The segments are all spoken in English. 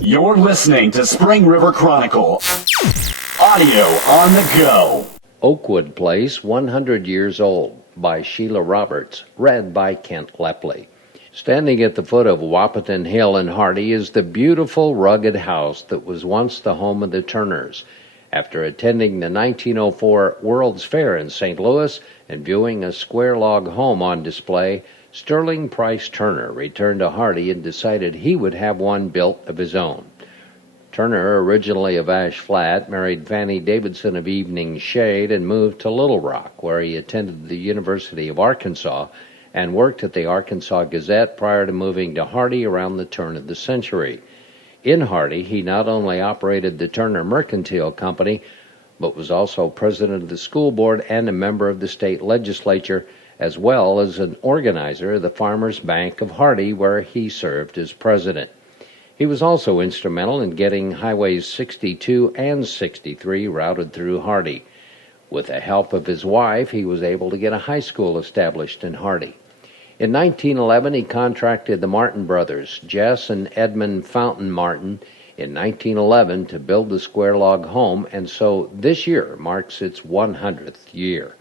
You're listening to Spring River Chronicle. Audio on the go. Oakwood Place, 100 Years Old, by Sheila Roberts, read by Kent Lepley. Standing at the foot of Wahpeton Hill in Hardy is the beautiful, rugged house that was once the home of the Turners. After attending the 1904 World's Fair in St. Louis and viewing a square log home on display, Sterling Price Turner returned to Hardy and decided he would have one built of his own. Turner, originally of Ash Flat, married Fanny Davidson of Evening Shade and moved to Little Rock, where he attended the University of Arkansas and worked at the Arkansas Gazette prior to moving to Hardy around the turn of the century. In Hardy, he not only operated the Turner Mercantile Company, but was also president of the school board and a member of the state legislature, as well as an organizer of the Farmers Bank of Hardy, where he served as president. He was also instrumental in getting Highways 62 and 63 routed through Hardy. With the help of his wife, he was able to get a high school established in Hardy. In 1911, he contracted the Martin brothers, Jess and Edmund Fountain Martin, in 1911 to build the square log home, and so this year marks its 100th year.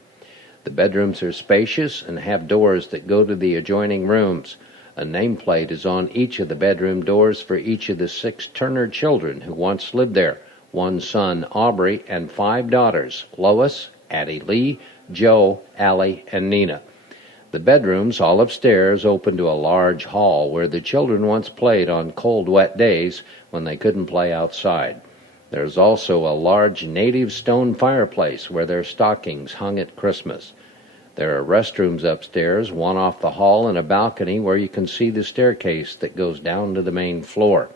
The bedrooms are spacious and have doors that go to the adjoining rooms. A nameplate is on each of the bedroom doors for each of the 6 Turner children who once lived there, 1 son, Aubrey, and 5 daughters, Lois, Addie Lee, Joe, Allie, and Nina. The bedrooms, all upstairs, open to a large hall where the children once played on cold, wet days when they couldn't play outside. There's also a large native stone fireplace where their stockings hung at Christmas. There are restrooms upstairs, one off the hall, and a balcony where you can see the staircase that goes down to the main floor.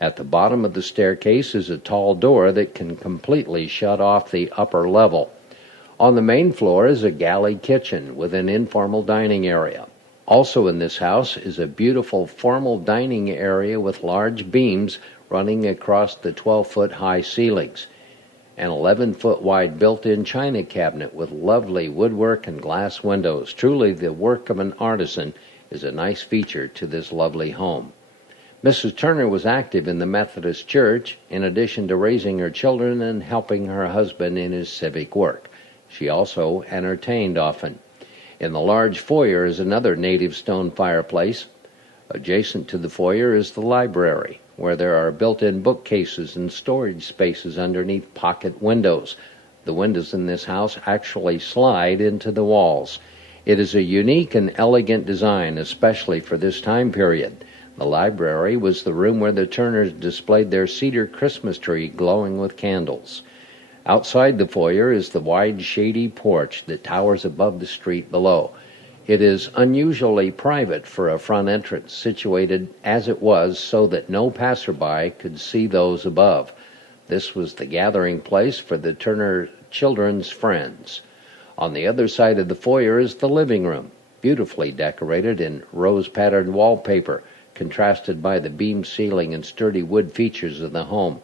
At the bottom of the staircase is a tall door that can completely shut off the upper level. On the main floor is a galley kitchen with an informal dining area. Also in this house is a beautiful formal dining area with large beams running across the 12-foot high ceilings. An 11-foot wide built-in china cabinet with lovely woodwork and glass windows, truly the work of an artisan, is a nice feature to this lovely home. Mrs. Turner was active in the Methodist Church, in addition to raising her children and helping her husband in his civic work. She also entertained often. In the large foyer is another native stone fireplace. Adjacent to the foyer is the library, where there are built-in bookcases and storage spaces underneath pocket windows. The windows in this house actually slide into the walls. It is a unique and elegant design, especially for this time period. The library was the room where the Turners displayed their cedar Christmas tree glowing with candles. Outside the foyer is the wide, shady porch that towers above the street below. It is unusually private for a front entrance, situated as it was so that no passerby could see those above. This was the gathering place for the Turner children's friends. On the other side of the foyer is the living room, beautifully decorated in rose-patterned wallpaper, contrasted by the beam ceiling and sturdy wood features of the home.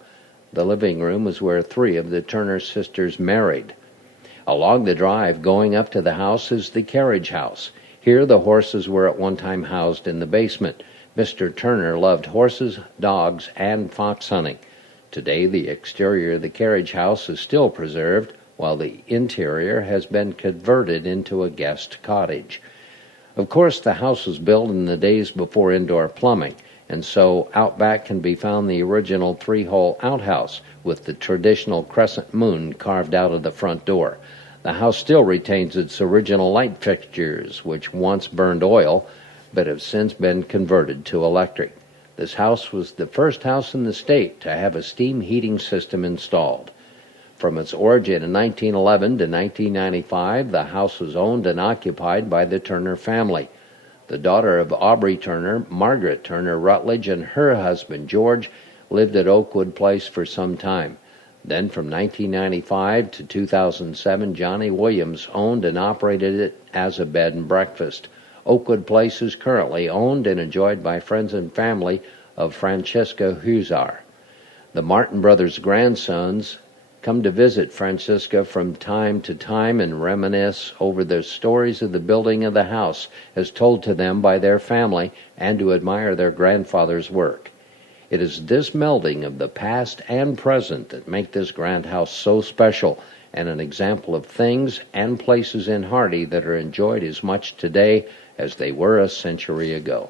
The living room is where 3 of the Turner sisters married. Along the drive going up to the house is the Carriage House. Here the horses were at one time housed in the basement. Mr. Turner loved horses, dogs, and fox hunting. Today the exterior of the Carriage House is still preserved, while the interior has been converted into a guest cottage. Of course, the house was built in the days before indoor plumbing, and so out back can be found the original 3-hole outhouse with the traditional crescent moon carved out of the front door. The house still retains its original light fixtures, which once burned oil, but have since been converted to electric. This house was the first house in the state to have a steam heating system installed. From its origin in 1911 to 1995, the house was owned and occupied by the Turner family. The daughter of Aubrey Turner, Margaret Turner Rutledge, and her husband, George, lived at Oakwood Place for some time. Then from 1995 to 2007, Johnny Williams owned and operated it as a bed and breakfast. Oakwood Place is currently owned and enjoyed by friends and family of Francisca Huzar. The Martin brothers' grandsons come to visit Francisca from time to time and reminisce over the stories of the building of the house as told to them by their family and to admire their grandfather's work. It is this melding of the past and present that make this grand house so special, and an example of things and places in Hardy that are enjoyed as much today as they were a century ago.